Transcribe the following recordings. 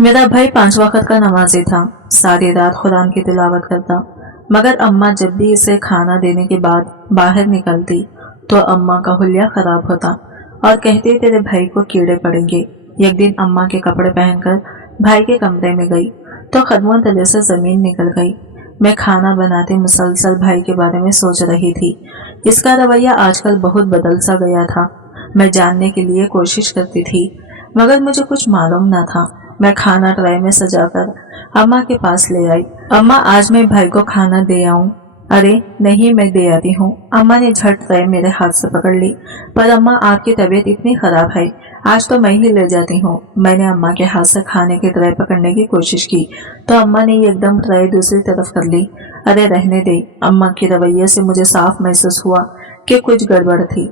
मेरा भाई 5 वक्त का नमाजी था। सारी रात कुरान की तिलावत करता, मगर अम्मा जब भी इसे खाना देने के बाद बाहर निकलती तो अम्मा का हुलिया खराब होता और कहती तेरे भाई को कीड़े पड़ेंगे। एक दिन अम्मा के कपड़े पहनकर भाई के कमरे में गई तो कदमों तले से जमीन निकल गई। मैं खाना बनाते मुसलसल भाई के बारे में सोच रही थी। इसका रवैया आजकल बहुत बदल सा गया था। मैं जानने के लिए कोशिश करती थी, मगर मुझे कुछ मालूम न था। मैं खाना ट्रे में सजाकर अम्मा के पास ले आई। अम्मा, आज मैं भाई को खाना दे आऊं? अरे नहीं, मैं दे आती हूँ। अम्मा ने झट ट्रे मेरे हाथ से पकड़ ली। पर अम्मा, आपकी तबीयत इतनी खराब है, आज तो मैं ही ले जाती हूँ। मैंने अम्मा के हाथ से खाने की ट्रे पकड़ने की कोशिश की तो अम्मा ने एकदम ट्रे दूसरी तरफ कर ली। अरे रहने दे। अम्मा के रवैये से मुझे साफ महसूस हुआ कि कुछ गड़बड़ थी।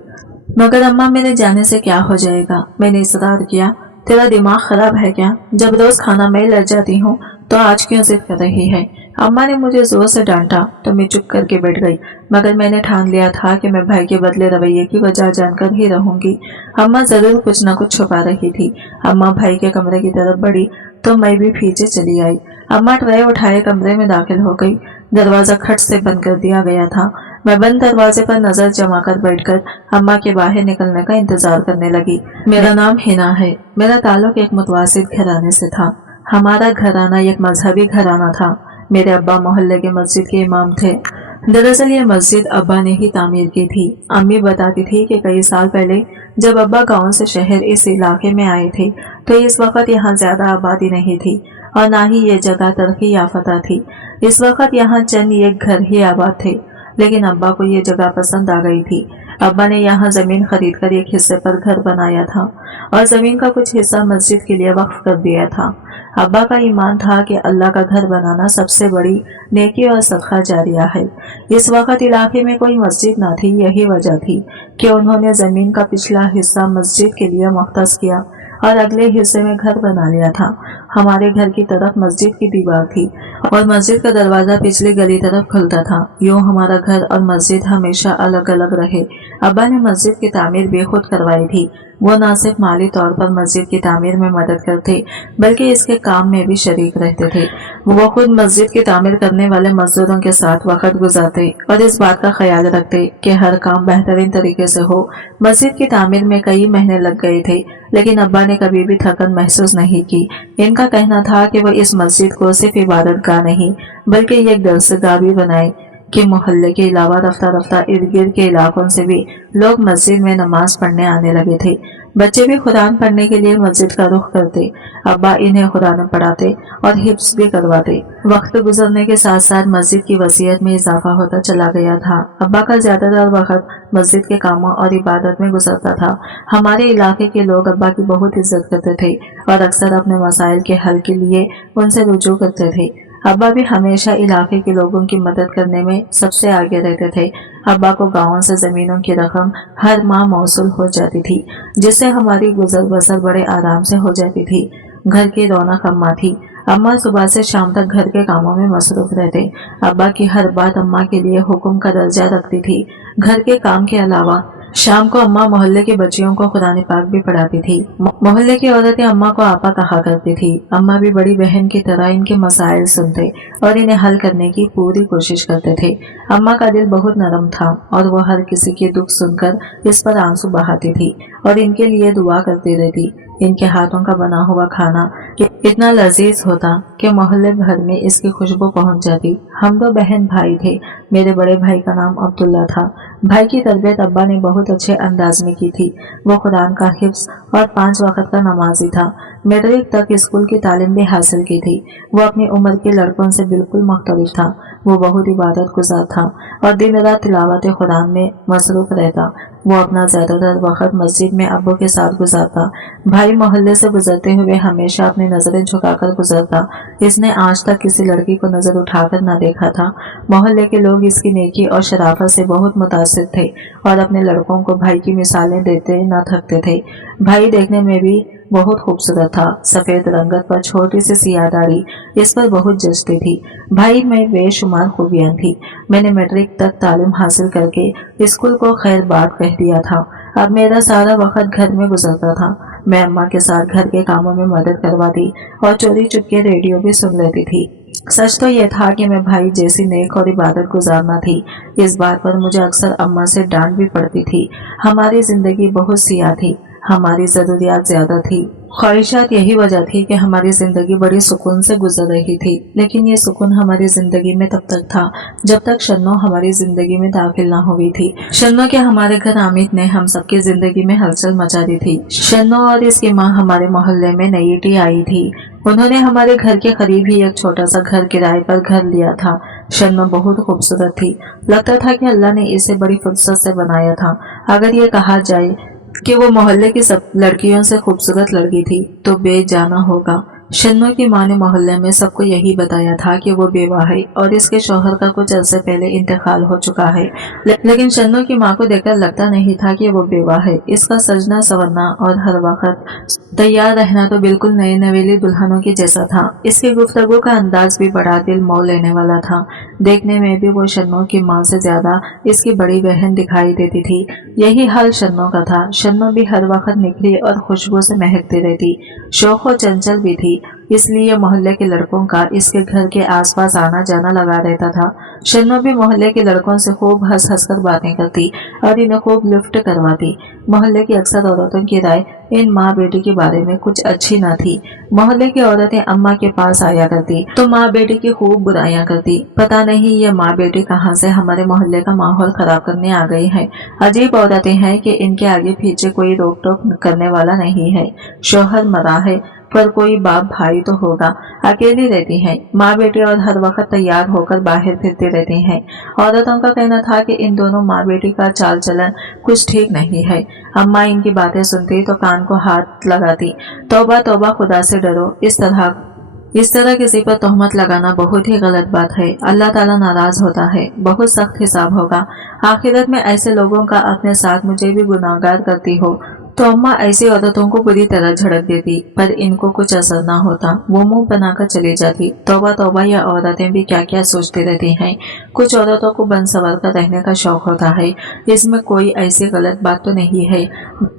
मगर अम्मा, मेरे जाने से क्या हो जाएगा? मैंने इसरार किया। तेरा दिमाग खराब है क्या? जब रोज खाना मैं ले जाती हूँ तो आज क्यों जिद कर रही है? अम्मा ने मुझे जोर से डांटा तो मैं चुप करके बैठ गई, मगर मैंने ठान लिया था कि मैं भाई के बदले रवैये की वजह जानकर ही रहूंगी। अम्मा जरूर कुछ न कुछ छुपा रही थी। अम्मा भाई के कमरे की तरफ बढ़ी तो मैं भी पीछे चली आई। अम्मा ट्रे उठाए कमरे में दाखिल हो गई। दरवाजा खट से बंद कर दिया गया था। मैं बंद दरवाजे पर नजर जमा कर बैठकर अम्मा के बाहर निकलने का इंतजार करने लगी। मेरा नाम हिना है। मेरा ताल्लुक एक मुतवासित घराने से था। हमारा घराना एक मजहबी घराना था। मेरे अब्बा मोहल्ले के मस्जिद के इमाम थे। दरअसल ये मस्जिद अब्बा ने ही तामीर की थी। अम्मी बताती थी कि कई साल पहले जब अब्बा गांव से शहर इस इलाके में आए थे तो इस वक्त यहाँ ज्यादा आबादी नहीं थी और ना ही ये जगह तरक्की याफ्ता थी। इस वक्त यहाँ चंद एक घर ही आबाद थे, लेकिन अब्बा को ये जगह पसंद आ गई थी। अब्बा ने यहाँ जमीन खरीदकर एक हिस्से पर घर बनाया था और जमीन का कुछ हिस्सा मस्जिद के लिए वक्फ कर दिया था। अब्बा का ईमान था कि अल्लाह का घर बनाना सबसे बड़ी नेकी और सदका जारिया है। इस वक्त इलाके में कोई मस्जिद न थी। यही वजह थी कि उन्होंने जमीन का पिछला हिस्सा मस्जिद के लिए मुख्तस किया और अगले हिस्से में घर बना लिया था। हमारे घर की तरफ मस्जिद की दीवार थी और मस्जिद का दरवाजा पिछली गली तरफ खुलता था। यूं हमारा घर और मस्जिद हमेशा अलग अलग रहे। अब्बा ने मस्जिद की तामीर भी खुद करवाई थी। वो न सिर्फ माली तौर पर मस्जिद की तामीर में मदद करते, बल्कि इसके काम में भी शरीक रहते थे। वो खुद मस्जिद की तामीर करने वाले मजदूरों के साथ वक्त गुजारते और इस बात का ख्याल रखते कि हर काम बेहतरीन तरीके से हो। मस्जिद की तामीर में कई महीने लग गए थे, लेकिन अब्बा ने कभी भी थकन महसूस नहीं की। इनका कहना था कि वो इस मस्जिद को सिर्फ इबादत गाह नहीं, बल्कि एक दरसगाह भी बनाए कि मोहल्ले के अलावा रफ्ता रफ्ता इर्द गिर्द के इलाकों से भी लोग मस्जिद में नमाज पढ़ने आने लगे थे। बच्चे भी कुरान पढ़ने के लिए मस्जिद का रुख करते। अब्बा इन्हें कुरान पढ़ाते और हिफ्ज भी करवाते। वक्त गुजरने के साथ साथ मस्जिद की वसीयत में इजाफा होता चला गया था। अब्बा का ज्यादातर वक्त मस्जिद के कामों और इबादत में गुजरता था। हमारे इलाके के लोग अब्बा की बहुत इज्जत करते थे और अक्सर अपने मसाइल के हल के लिए उनसे रुजू करते थे। अब्बा भी हमेशा इलाके के लोगों की मदद करने में सबसे आगे रहते थे। अब्बा को गांवों से जमीनों की रकम हर माह मौसूल हो जाती थी, जिससे हमारी गुजर बसर बड़े आराम से हो जाती थी। घर की रौनक अम्मा थी। अम्मा सुबह से शाम तक घर के कामों में मसरूफ रहते। अब्बा की हर बात अम्मा के लिए हुक्म का दर्जा रखती थी। घर के काम के अलावा शाम को अम्मा मोहल्ले के बच्चियों को कुरान पाक भी पढ़ाती थी। मोहल्ले की औरतें अम्मा को आपा कहा करती थी। अम्मा भी बड़ी बहन की तरह इनके मसाइल सुनते और इन्हें हल करने की पूरी कोशिश करते थे। अम्मा का दिल बहुत नरम था और वो हर किसी के दुख सुनकर इस पर आंसू बहाती थी और इनके लिए दुआ करती रहती। इनके हाथों का बना हुआ खाना इतना लजीज होता कि मोहल्ले भर में इसकी खुशबू पहुंच जाती। हम दो बहन भाई थे। मेरे बड़े भाई का नाम अब्दुल्ला था। भाई की तरबियत अब्बा ने बहुत अच्छे अंदाज में की थी। वो कुरान का हिफ्ज और 5 वक्त का नमाजी था। मैट्रिक तक स्कूल की तालीम भी हासिल की थी। वो अपनी उम्र के लड़कों से बिल्कुल मुख्तलिफ था। वो बहुत इबादत गुजार था और दिन रात तिलावत कुरान में मसरूफ रहता। वो अपना ज्यादातर वक्त मस्जिद में अब्बू के साथ गुजारता। भाई मोहल्ले से गुजरते हुए हमेशा अपनी नजरें झुकाकर गुजरता। इसने आज तक किसी लड़की को नजर उठाकर न देखा था। मोहल्ले के लोग इसकी नेकी और शराफत से बहुत मुतासिर थे और अपने लड़कों को भाई की मिसालें देते न थकते थे। भाई देखने में भी बहुत खूबसूरत था। सफेद रंगत पर छोटी सी सियाह दाढ़ी इस पर बहुत जचती थी। भाई में बेशुमार खूबियां थी। मैंने मैट्रिक तक तालीम हासिल करके स्कूल को खैर बात कह दिया था। अब मेरा सारा वक्त घर में गुजरता था। मैं अम्मा के साथ घर के कामों में मदद करवाती और चोरी चुपके रेडियो भी सुन लेती थी। सच तो यह था कि मैं भाई जैसी नेक और इबादत गुजारना थी। इस बात पर मुझे अक्सर अम्मा से डांट भी पड़ती थी। हमारी जिंदगी बहुत सियाह थी, हमारी जरूरियात ज्यादा थी। ख्वाहिशात यही वजह थी कि हमारी जिंदगी बड़ी सुकून से गुजर रही थी, लेकिन ये सुकून हमारी जिंदगी में तब तक था जब तक शन्नो हमारी जिंदगी में दाखिल ना हुई थी। शन्नो के हमारे घर आमिद ने हम सबकी जिंदगी में हलचल मचा दी थी। शन्नो और इसकी माँ हमारे मोहल्ले में नईटी आई थी। उन्होंने हमारे घर के करीब ही एक छोटा सा घर किराए पर घर लिया था। शन्नो बहुत खूबसूरत थी। लगता था कि अल्लाह ने इसे बड़ी फुर्सत से बनाया था। अगर ये कहा जाए कि वो मोहल्ले की सब लड़कियों से खूबसूरत लड़की थी तो बेजाना होगा। शन्नो की माँ ने मोहल्ले में सबको यही बताया था कि वो बेवा है और इसके शौहर का कुछ अरसे पहले इंतकाल हो चुका है। लेकिन शन्नो की माँ को देखकर लगता नहीं था कि वो बेवा है। इसका सजना संवरना और हर वक्त तैयार रहना तो बिल्कुल नए नवेली दुल्हनों की जैसा था। इसकी गुफ्तगू का अंदाज भी बड़ा दिल मोह लेने वाला था। देखने में भी वो शन्नो की माँ से ज्यादा इसकी बड़ी बहन दिखाई देती थी। यही हाल शन्नो का था। शन्नो भी हर वक्त निखरी और खुशबू से महकती रहती। शौक चंचल भी थी, इसलिए मोहल्ले के लड़कों का इसके घर के आसपास आना जाना लगा रहता था। शन्नो भी मोहल्ले के लड़कों से खूब हंस हंस कर बातें करती और इन्हें खूब लिफ्ट करवाती। मोहल्ले की अक्सर औरतों की राय इन माँ बेटी के बारे में कुछ अच्छी न थी। मोहल्ले की औरतें अम्मा के पास आया करती तो माँ बेटी की खूब बुराइयां करती। पता नहीं ये माँ बेटी कहाँ से हमारे मोहल्ले का माहौल खराब करने आ गई है। अजीब औरतें हैं कि इनके आगे पीछे कोई रोक टोक करने वाला नहीं है। शौहर मरा है पर कोई बाप भाई तो होगा। अकेली रहती हैं, माँ बेटी और हर वक्त तैयार होकर बाहर फिरती रहती हैं। औरतों का कहना था कि इन दोनों माँ बेटी का चाल चलन कुछ ठीक नहीं है। अम्मा इनकी बातें सुनती तो कान को हाथ लगाती। तौबा तौबा, खुदा से डरो। इस तरह किसी पर तोहमत लगाना बहुत ही गलत बात है। अल्लाह ताला नाराज होता है, बहुत सख्त हिसाब होगा। आखिरत में ऐसे लोगों का अपने साथ मुझे भी गुनाहगार करती हो तो अम्मा ऐसी औरतों को बुरी तरह झड़क देती, पर इनको कुछ असर ना होता। वो मुंह बनाकर चली जाती। तौबा तौबा, यह औरतें भी क्या क्या सोचती रहती हैं। कुछ औरतों को बन संवर कर रहने का शौक होता है। इसमें कोई ऐसी गलत बात तो नहीं है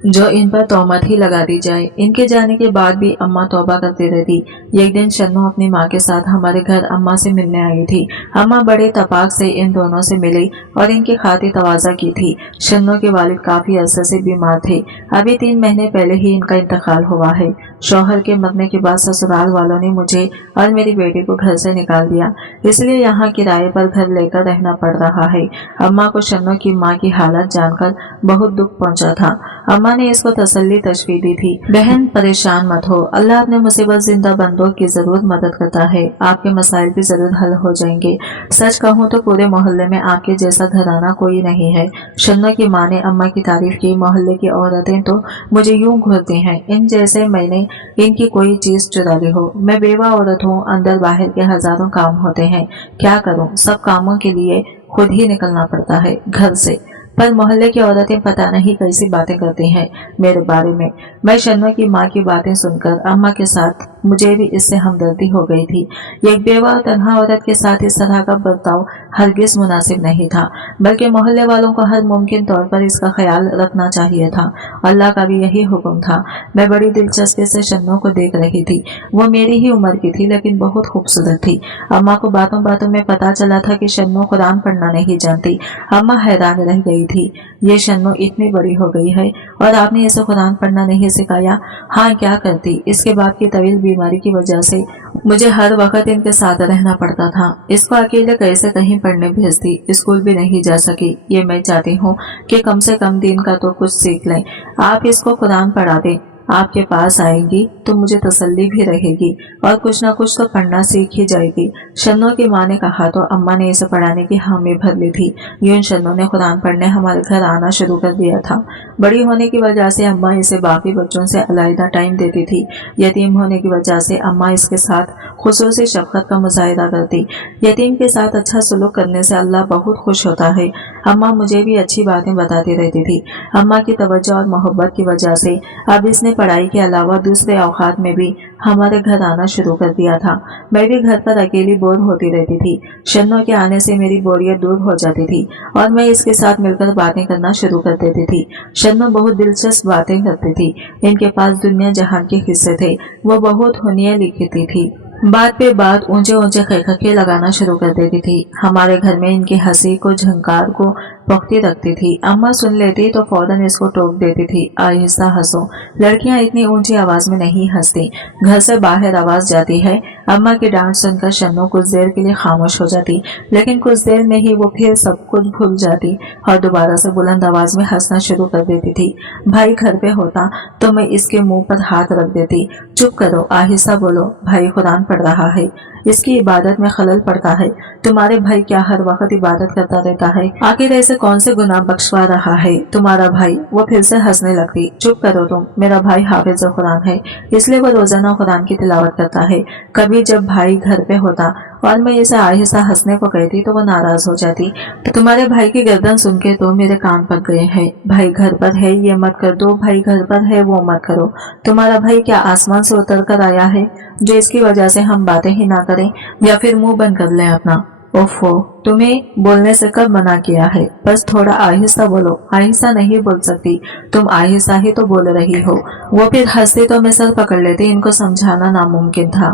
जो इन पर तोहमत ही लगा दी जाए। इनके जाने के बाद भी अम्मा तौबा करती रहती। एक दिन शन्नो अपनी माँ के साथ हमारे घर अम्मा से मिलने आई थी। अम्मा बड़े तपाक से इन दोनों से मिली और इनकी खातिर तवाज़ा की थी। शन्नो के वालिद काफी अरसे से बीमार थे। अभी 3 महीने पहले ही इनका इंतकाल हुआ है। शौहर के मरने के बाद ससुराल वालों ने मुझे और मेरी बेटी को घर से निकाल दिया, इसलिए यहाँ किराए पर घर लेकर रहना पड़ रहा है। अम्मा को शन्नो की माँ की हालत जानकर बहुत दुख पहुँचा था। अम्मा ने इसको तसल्ली तशफी दी थी, बहन परेशान मत हो, अल्लाह अपने मुसीबत जिंदा बंदों की जरूर मदद करता है। आपके मसाइल भी जरूर हल हो जाएंगे। सच कहूँ तो पूरे मोहल्ले में आपके जैसा घराना कोई नहीं है। शन्नो की माँ ने अम्मा की तारीफ की। मोहल्ले की औरतें तो मुझे यूं घूरती हैं, इन जैसे मैंने इनकी कोई चीज चुरा ली हो। मैं बेवा औरत हूँ, अंदर बाहर के हजारों काम होते हैं, क्या करूँ। सब कामों के लिए खुद ही निकलना पड़ता है घर से। पर मोहल्ले की औरतें पता नहीं कैसी बातें करती हैं मेरे बारे में। मैं शन्नो की माँ की बातें सुनकर अम्मा के साथ मुझे भी इससे हमदर्दी हो गई थी। एक बेवा और तन्हा औरत के साथ इस तरह का बर्ताव हरगिज मुनासिब नहीं था, बल्कि मोहल्ले वालों को हर मुमकिन तौर पर इसका ख्याल रखना चाहिए था। अल्लाह का भी यही हुक्म था। मैं बड़ी दिलचस्पी से शन्नो को देख रही थी। वो मेरी ही उम्र की थी, लेकिन बहुत खूबसूरत थी। अम्मा को बातों बातों में पता चला था कि शन्नो कुरान पढ़ना नहीं जानती। अम्मा हैरान रह गई थी। ये शन्नो इतनी बड़ी हो गई है और आपने इसे कुरान पढ़ना नहीं सिखाया? हाँ, क्या करती। इसके बाप की तवील बीमारी की वजह से मुझे हर वक्त इनके साथ रहना पड़ता था। इसको अकेले कैसे कहीं पढ़ने भेजती, स्कूल भी नहीं जा सकी। ये मैं चाहती हूँ कि कम से कम दिन का तो कुछ सीख लें। आप इसको कुरान पढ़ा दें। आपके पास आएंगी तो मुझे तसल्ली भी रहेगी और कुछ ना कुछ तो पढ़ना सीख ही जाएगी। शन्नो की माँ ने कहा तो अम्मा ने इसे पढ़ाने की हामी भर ली थी। यूं शन्नो ने कुरान पढ़ने हमारे घर आना शुरू कर दिया था। बड़ी होने की वजह से अम्मा इसे बाकी बच्चों से अलग टाइम देती थी। यतीम होने की वजह से अम्मा इसके साथ खुसूसी शफकत का मुजाहिरा करती। यतीम के साथ अच्छा सलूक करने से अल्लाह बहुत खुश होता है। अम्मा मुझे भी अच्छी बातें बताती रहती थी। अम्मा की तवज्जो और मोहब्बत की वजह से अब इसने पढ़ाई के अलावा दूसरे औकात में भी हमारे घर आना शुरू कर दिया था। मैं भी घर पर अकेली बोर होती रहती थी। शन्नो के आने से मेरी बोरियत दूर हो जाती थी और मैं इसके साथ मिलकर बातें करना शुरू कर देती थी। शन्नो बहुत दिलचस्प बातें करती थी। इनके पास दुनिया जहान के किस्से थे। वो बहुत हुनिया लिखती थी। बात पे बात ऊंचे ऊंचे खैखके लगाना शुरू कर देती थी। हमारे घर में इनकी हंसी को झंकार को पुख्ती रखती थी। अम्मा सुन लेती तो फौरन इसको टोक देती थी, आहिस्ता हंसो, लड़कियां इतनी ऊंची आवाज में नहीं हंसती। घर से बाहर आवाज जाती है। अम्मा की डांट सुनकर शन्नो कुछ देर के लिए खामोश हो जाती, लेकिन कुछ देर में ही वो फिर सब कुछ भूल जाती और दोबारा से बुलंद आवाज में हंसना शुरू कर देती थी। भाई घर पे होता तो मैं इसके मुंह पर हाथ रख देती। चुप करो, आहिस्ता बोलो, भाई कुरान पढ़ रहा है, इसकी इबादत में खलल पड़ता है। तुम्हारे भाई क्या हर वक्त इबादत करता रहता है? आखिर ऐसे कौन से गुनाह बख्शवा रहा है तुम्हारा भाई? वो फिर से हंसने लगती। चुप करो तुम, मेरा भाई हाफिज कुरान है, इसलिए वो रोजाना कुरान की तिलावत करता है। कभी जब भाई घर पे होता और मैं इसे आहिस्ता हंसने को कहती तो वो नाराज हो जाती। तुम्हारे भाई की गर्दन सुन के तो मेरे कान पक गए हैं। भाई घर पर है ये मत कर दो, भाई घर पर है वो मत करो। तुम्हारा भाई क्या आसमान से उतर कर आया है जो इसकी वजह से हम बातें ही ना करें या फिर मुंह बंद कर लें अपना? ओफो, तुम्हें बोलने से कब मना किया है? बस थोड़ा आहिस्ता बोलो। आहिस्ता नहीं बोल सकती, तुम आहिस्ता ही तो बोल रही हो। वो फिर हंसती तो मैं सर पकड़ लेती। इनको समझाना नामुमकिन था।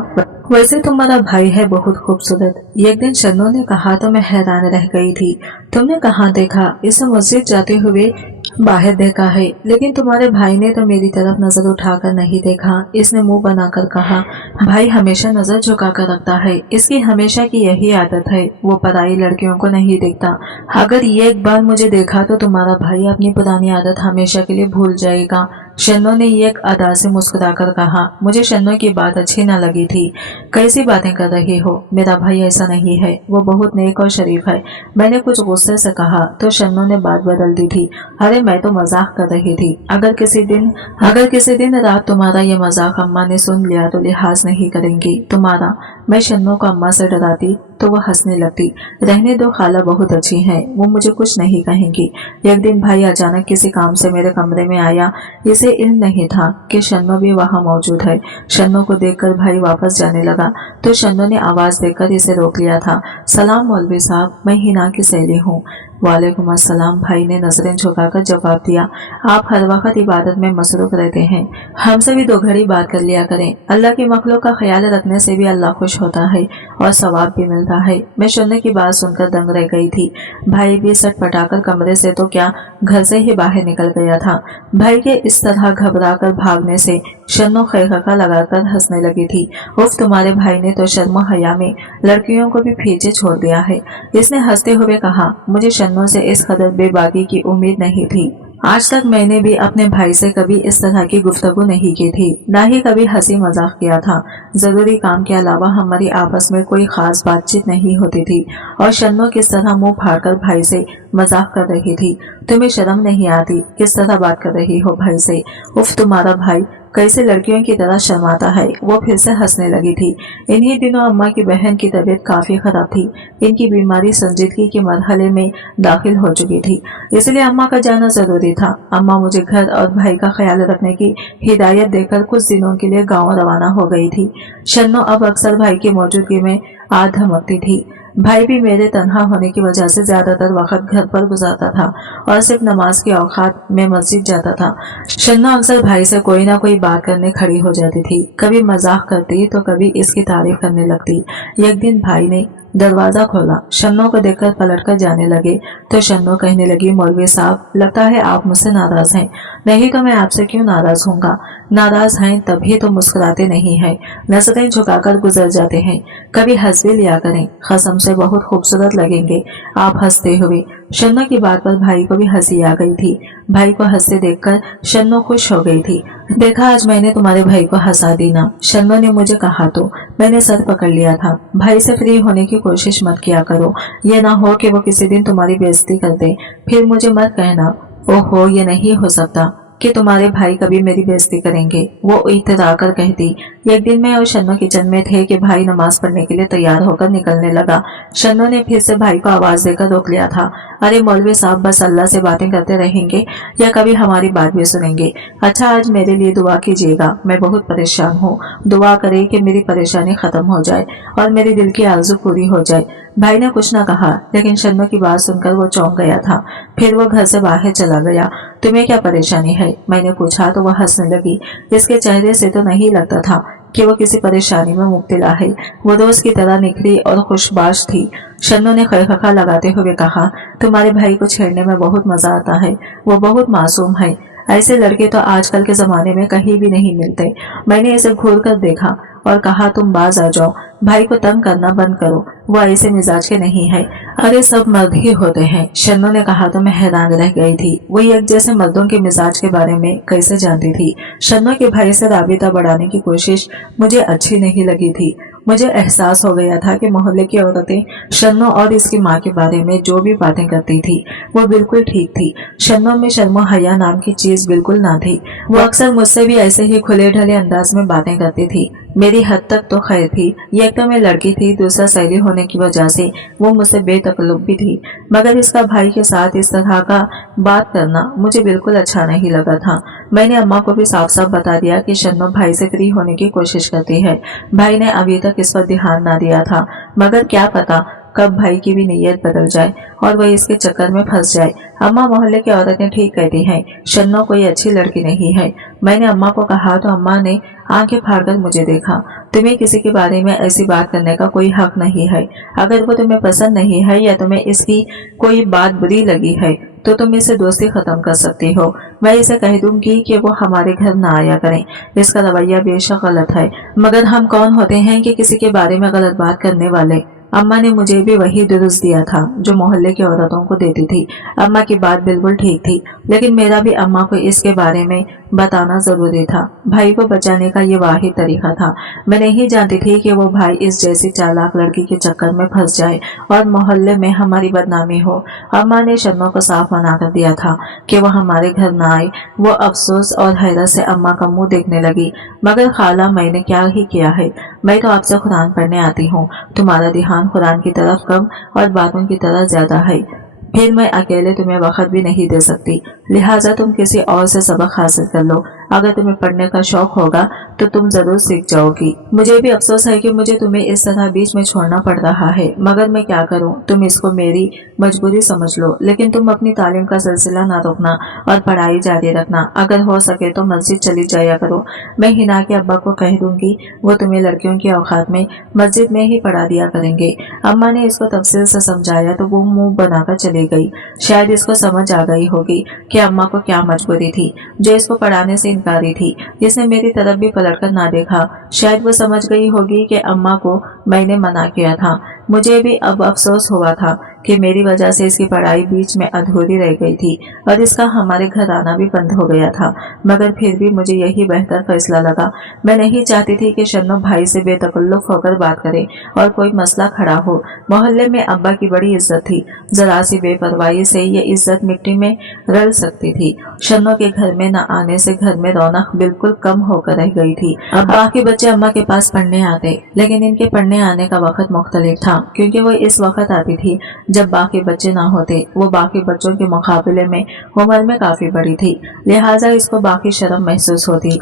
वैसे तुम्हारा भाई है बहुत खूबसूरत, एक दिन शन्नो ने कहा तो मैं हैरान रह गई थी। तुमने कहाँ देखा? इसे मस्जिद जाते हुए बाहर देखा है, लेकिन तुम्हारे भाई ने तो मेरी तरफ नजर उठाकर नहीं देखा। इसने मुंह बनाकर कहा, भाई हमेशा नजर झुका कर रखता है, इसकी हमेशा की यही आदत है। वो पराई लड़कियों को नहीं देखता। अगर ये एक बार मुझे देखा तो तुम्हारा भाई अपनी पुरानी आदत हमेशा के लिए भूल जाएगा। शन्नो ने एक अदा से मुस्कुराकर कहा। मुझे शन्नो की बात अच्छी न लगी थी। कैसी बातें कर रही हो? मेरा भाई ऐसा नहीं है, वो बहुत नेक और शरीफ है। मैंने कुछ गुस्से से कहा तो शन्नो ने बात बदल दी थी। अरे मैं तो मजाक कर रही थी। अगर किसी दिन रात तुम्हारा ये मजाक अम्मा ने सुन लिया तो लिहाज नहीं करेंगी तुम्हारा। मैं शन्नो को अम्मा से डराती तो वो हंसने लगती। रहने दो, खाला बहुत अच्छी हैं, वो मुझे कुछ नहीं कहेंगी। एक दिन भाई अचानक किसी काम से मेरे कमरे में आया। इसे इल्म नहीं था कि शन्नो भी वहाँ मौजूद है। शन्नो को देखकर भाई वापस जाने लगा तो शन्नो ने आवाज देकर इसे रोक लिया था। सलाम मौलवी साहब, मैं हिना की सहेली हूँ। वालेकुम अस्सलाम, भाई ने नजरें झुकाकर जवाब दिया। आप हर वक्त इबादत में मसरूफ रहते हैं, हमसे भी दो घड़ी बात कर लिया करें। अल्लाह की मखलूक का ख्याल रखने से भी अल्लाह खुश होता है और सवाब भी मिलता है। मैं शन्नो की बात सुनकर दंग रह गई थी। भाई भी सट पटाकर कमरे से तो क्या घर से ही बाहर निकल गया था। भाई के इस तरह घबरा कर भागने से शन्नो खैखका लगाकर हंसने लगी थी। उफ, तुम्हारे भाई ने तो शर्म हया में लड़कियों को भी पीछे छोड़ दिया है, इसने हंसते हुए कहा। मुझे शन्नो से इस कदर बेबाकी की उम्मीद नहीं थी। आज तक मैंने भी अपने भाई से कभी इस तरह की गुफ्तगू नहीं की थी, न ही कभी हंसी मजाक किया था। जरूरी काम के अलावा हमारी आपस में कोई खास बातचीत नहीं होती थी और शन्नो किस तरह मुंह फाड़कर भाई से मजाक कर रही थी। तुम्हें शर्म नहीं आती? किस तरह बात कर रही हो भाई से? उफ, तुम्हारा भाई कैसे लड़कियों की तरह शर्माता है। वो फिर से हंसने लगी थी। इन्हीं दिनों अम्मा की बहन की तबीयत काफी खराब थी। इनकी बीमारी संजीदगी के मरहले में दाखिल हो चुकी थी, इसलिए अम्मा का जाना जरूरी था। अम्मा मुझे घर और भाई का ख्याल रखने की हिदायत देकर कुछ दिनों के लिए गाँव रवाना हो गई थी। शन्नो अब अक्सर भाई की मौजूदगी में आ धमकती थी। भाई भी मेरे तन्हा होने की वजह से ज्यादातर वक्त घर पर गुजारता था और सिर्फ नमाज के औकात में मस्जिद जाता था। शन्नो अक्सर भाई से कोई ना कोई बात करने खड़ी हो जाती थी। कभी मजाक करती तो कभी इसकी तारीफ करने लगती। एक दिन भाई ने दरवाजा खोला। शन्नो को देखकर पलटकर जाने लगे तो शन्नो कहने लगी, मौलवी साहब, लगता है आप मुझसे नाराज हैं। नहीं तो मैं आपसे क्यों नाराज होऊंगा? नाराज हैं तभी तो मुस्कुराते नहीं हैं, नजरें झुकाकर गुजर जाते हैं। कभी हंस भी लिया करें, कसम से बहुत खूबसूरत लगेंगे आप हंसते हुए। शन्नो की बात पर भाई को भी हंसी आ गई थी। भाई को हंसते देखकर शन्नो खुश हो गई थी। देखा, आज मैंने तुम्हारे भाई को हंसा दी ना, शन्नो ने मुझे कहा तो मैंने सर पकड़ लिया था। भाई से फ्री होने की कोशिश मत किया करो, ये ना हो कि वो किसी दिन तुम्हारी बेइज्जती कर दे, फिर मुझे मत कहना। ओहो, ये नहीं हो सकता। कि तुम्हारे भाई कभी मेरी बेइज्जती करेंगे। वो इतरा कर कहती। एक दिन मैं और शन्नो किचन में थे कि भाई नमाज पढ़ने के लिए तैयार होकर निकलने लगा। शन्नो ने फिर से भाई को आवाज देकर रोक लिया था। अरे मौलवी साहब, बस अल्लाह से बातें करते रहेंगे या कभी हमारी बात भी सुनेंगे? अच्छा, आज मेरे लिए दुआ कीजिएगा, मैं बहुत परेशान हूँ। दुआ करे कि मेरी परेशानी खत्म हो जाए और मेरी दिल की आरज़ू पूरी हो जाए। भाई ने कुछ न कहा, लेकिन शन्नो की बात सुनकर वो चौंक गया था। फिर वो घर से बाहर चला गया। तुम्हें क्या परेशानी है? मैंने पूछा तो वह हंसने लगी। इसके चेहरे से तो नहीं लगता था कि वो किसी परेशानी में मुब्तला है। वो रोज की तरह निखरी और खुशबाश थी। शन्नो ने खैखा लगाते हुए कहा, तुम्हारे भाई को छेड़ने में बहुत मजा आता है। वो बहुत मासूम है। ऐसे लड़के तो आजकल के जमाने में कहीं भी नहीं मिलते। मैंने इसे घूर कर देखा और कहा, तुम बाज आ जाओ, भाई को तंग करना बंद करो, वो ऐसे मिजाज के नहीं है। अरे सब मर्द ही होते हैं। शन्नो ने कहा तो मैं हैरान रह गई थी। वो एक जैसे मर्दों के मिजाज के बारे में कैसे जानती थी? शन्नो के भाई से राबिता बढ़ाने की कोशिश मुझे अच्छी नहीं लगी थी। मुझे एहसास हो गया था कि मोहल्ले की औरतें शन्नो और इसकी माँ के बारे में जो भी बातें करती थी वो बिल्कुल ठीक थी। शन्नो में शर्मो हया नाम की चीज बिल्कुल ना थी। वो अक्सर मुझसे भी ऐसे ही खुले ढले अंदाज में बातें करती थी। मेरी हद तक तो खैर थी। एक तो मैं लड़की थी, दूसरा शैली होने की वजह से वो मुझसे बेतकल्लुफ भी थी। मगर इसका भाई के साथ इस तरह का बात करना मुझे बिल्कुल अच्छा नहीं लगा था। मैंने अम्मा को भी साफ साफ बता दिया कि शन्नो भाई से फ्री होने की कोशिश करती है। भाई ने अभी तक इस पर ध्यान ना दिया था, मगर क्या पता कब भाई की भी नीयत बदल जाए और वह इसके चक्कर में फंस जाए। अम्मा, मोहल्ले की औरतें ठीक कहती हैं, शन्नो कोई अच्छी लड़की नहीं है। मैंने अम्मा को कहा तो अम्मा ने आंखें फाड़कर मुझे देखा। तुम्हें किसी के बारे में ऐसी बात करने का कोई हक नहीं है। अगर वो तुम्हें पसंद नहीं है या तुम्हें इसकी कोई बात बुरी लगी है तो तुम इसे दोस्ती खत्म कर सकती हो। मैं इसे कह दूंगी कि वो हमारे घर ना आया करें। इसका रवैया बेशक गलत है, मगर हम कौन होते हैं कि किसी के बारे में गलत बात करने वाले। अम्मा ने मुझे भी वही दुरुस्त दिया था जो मोहल्ले की औरतों को देती थी। अम्मा की बात बिल्कुल ठीक थी, लेकिन मेरा भी अम्मा को इसके बारे में बताना जरूरी था। भाई को बचाने का ये वाहिद तरीका था। मैं नहीं जानती थी कि वो भाई इस जैसी चालाक लड़की के चक्कर में फंस जाए और मोहल्ले में हमारी बदनामी हो। अम्मा ने शन्नो को साफ मना कर दिया था कि वो हमारे घर न आए। वो अफसोस और हैरत से अम्मा का मुंह देखने लगी। मगर खाला, मैंने क्या ही किया है? मैं तो आपसे कुरान पढ़ने आती हूँ। तुम्हारा ध्यान कुरान की तरफ कम और बातों की तरफ ज्यादा है। फिर मैं अकेले तुम्हें वक्त भी नहीं दे सकती, लिहाजा तुम किसी और से सबक हासिल कर लो। अगर तुम्हें पढ़ने का शौक होगा तो तुम जरूर सीख जाओगी। मुझे भी अफसोस है कि मुझे तुम्हें इस तरह बीच में छोड़ना पड़ रहा है, मगर मैं क्या करूं? तुम इसको मेरी मजबूरी समझ लो, लेकिन तुम अपनी तालीम का सिलसिला ना रोकना और पढ़ाई जारी रखना। अगर हो सके तो मस्जिद चली जाया करो। मैं हिना के अब्बा को कह दूंगी, वो तुम्हें लड़कियों की औकात में मस्जिद में ही पढ़ा दिया करेंगे। अम्मा ने इसको तफसील से समझाया तो वो मुंह बनाकर चली गई। शायद इसको समझ आ गई होगी कि अम्मा को क्या मजबूरी थी जो इसको पढ़ाने से इनकारी थी। इसने मेरी तरफ भी पलटकर ना देखा। शायद वो समझ गई होगी कि अम्मा को मैंने मना किया था। मुझे भी अब अफसोस हुआ था कि मेरी वजह से इसकी पढ़ाई बीच में अधूरी रह गई थी और इसका हमारे घर आना भी बंद हो गया था। मगर फिर भी मुझे यही बेहतर फैसला लगा। मैं नहीं चाहती थी कि शन्नो भाई से बेतकल्लुफ होकर बात करे और कोई मसला खड़ा हो। मोहल्ले में अब्बा की बड़ी इज्जत थी। जरा सी बेपरवाही से ये इज्जत मिट्टी में रल सकती थी। शन्नो के घर में न आने से घर में रौनक बिल्कुल कम होकर रह गई थी। अब बाकी बच्चे अम्मा के पास पढ़ने आते, लेकिन इनके पढ़ने आने का वक्त मुख्तलिफ था, क्योंकि वो इस वक्त आती थी जब बाकी बच्चे ना होते। वो बाकी बच्चों के मुकाबले में उम्र में काफी बड़ी थी, लिहाजा इसको बाकी शर्म महसूस होती।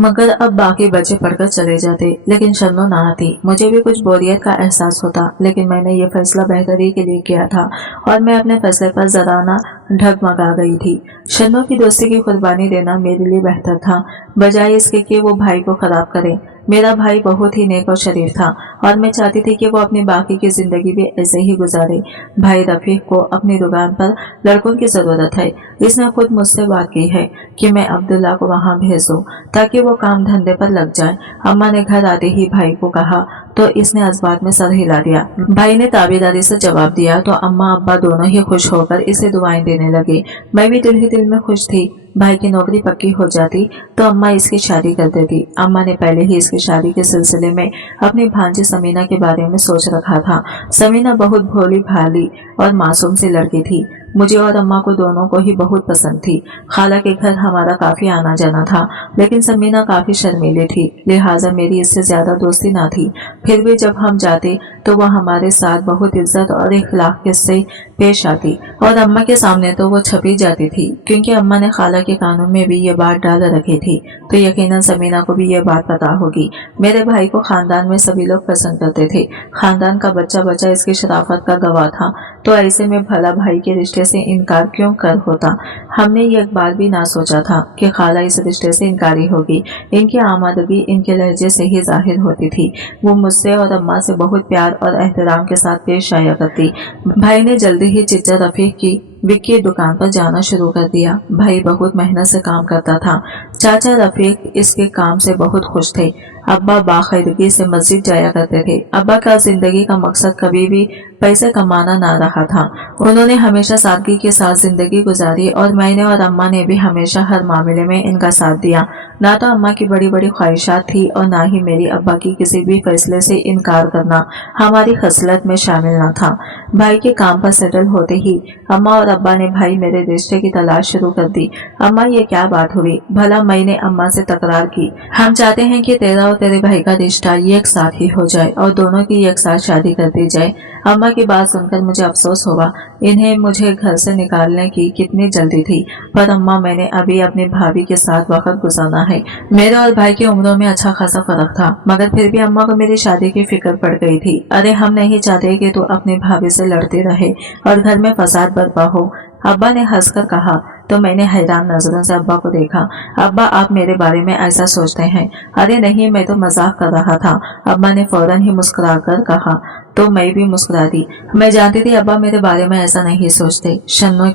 मगर अब बाकी बच्चे पढ़कर चले जाते, लेकिन शन्नो ना आती। मुझे भी कुछ बोरियत का एहसास होता, लेकिन मैंने ये फैसला बेहतरी के लिए किया था और मैं अपने फैसले पर जरा ना ढगमगा गई थी। शन्नो की दोस्ती की कुर्बानी देना मेरे लिए बेहतर था, बजाय इसके कि वो भाई को खराब करे। मेरा भाई बहुत ही नेक और शरीफ था और मैं चाहती थी कि वो अपनी बाकी की जिंदगी भी ऐसे ही गुजारे। भाई रफीक को अपनी दुकान पर लड़कों की जरूरत है। इसने खुद मुझसे बात की है कि मैं अब्दुल्ला को वहाँ भेज दूं ताकि वो काम धंधे पर लग जाए। अम्मा ने घर आते ही भाई को कहा तो इसने इस बात में सर हिला दिया। भाई ने ताबेदारी से जवाब दिया तो अम्मा अब्बा दोनों ही खुश होकर इसे दुआएं देने लगे। मैं भी दिल ही दिल में खुश थी। भाई की नौकरी पक्की हो जाती तो अम्मा इसकी शादी कर देती। अम्मा ने पहले ही इसकी शादी के सिलसिले में अपनी भांजी समीना के बारे में सोच रखा था। समीना बहुत भोली भाली और मासूम सी लड़की थी। मुझे और अम्मा को दोनों को ही बहुत पसंद थी। खाला के घर हमारा काफी आना जाना था, लेकिन समीना काफी शर्मीली थी, लिहाजा मेरी इससे ज्यादा दोस्ती ना थी। फिर भी जब हम जाते तो वह हमारे साथ बहुत इज्जत और इखलाक से पेश आती, और अम्मा के सामने तो वो छपी जाती थी, क्योंकि अम्मा ने खाला के कानों में भी ये बात डाल रखी थी। तो यकीनन समीना को भी ये बात पता होगी। मेरे भाई को खानदान में सभी लोग पसंद करते थे। खानदान का बच्चा बच्चा इसकी शराफत का गवाह था, तो ऐसे में भला भाई के रिश्ते से इनकार क्यों कर होता। हमने ये एक बार भी ना सोचा था कि खाला इस रिश्ते से इनकारी होगी। इनकी आमादगी इनके लहजे से ही जाहिर होती थी। वो मुझसे और अम्मा से बहुत प्यार और एहतराम के साथ पेश आया करती। भाई ने जल्दी ही चिच्चा रफीक की विक्की दुकान पर जाना शुरू कर दिया। भाई बहुत मेहनत से काम करता था। चाचा रफीक इसके काम से बहुत खुश थे। अब्बा बाखैरगी से मस्जिद जाया करते थे। अब्बा का जिंदगी का मकसद कभी भी पैसे कमाना ना रहा था। उन्होंने हमेशा सादगी के साथ जिंदगी गुजारी, और मैंने और अम्मा ने भी हमेशा हर मामले में इनका साथ दिया। ना तो अम्मा की बड़ी बड़ी ख्वाहिशात थी और ना ही मेरी अब्बा की किसी भी फैसले से इनकार करना हमारी खसलत में शामिल ना था। भाई के काम पर सेटल होते ही अम्मा और अब्बा ने भाई मेरे रिश्ते की तलाश शुरू कर दी। अम्मा ये क्या बात हुई? भला मैंने अम्मा से तकरार की। हम चाहते हैं कि तेरा और तेरे भाई का रिश्ता एक साथ ही हो जाए और दोनों की एक साथ शादी कर दी जाए। अम्मा की बात सुनकर मुझे अफसोस हुआ। इन्हें मुझे घर से निकालने की कितनी जल्दी थी, पर अम्मा मैंने अभी अपनी भाभी के साथ वक्त गुजारना है। मेरे और भाई की उम्रों में अच्छा खासा फर्क था, मगर फिर भी अम्मा को मेरी शादी की फिक्र पड़ गई थी। अरे हम नहीं चाहते कि तू अपनी भाभी से लड़ती रहे और घर में फसाद बर्पा हो। अब्बा ने हंसकर कहा, तो मैंने हैरान नजरों से अब्बा को देखा। अब्बा आप मेरे बारे में ऐसा सोचते हैं? अरे नहीं, मैं तो मजाक कर रहा था। अब्बा ने फौरन ही मुस्कुराकर कहा। तो मैं भी मुस्कुरा दी। मैं जानती थी अब्बा मेरे बारे में ऐसा नहीं सोचते। शन्नो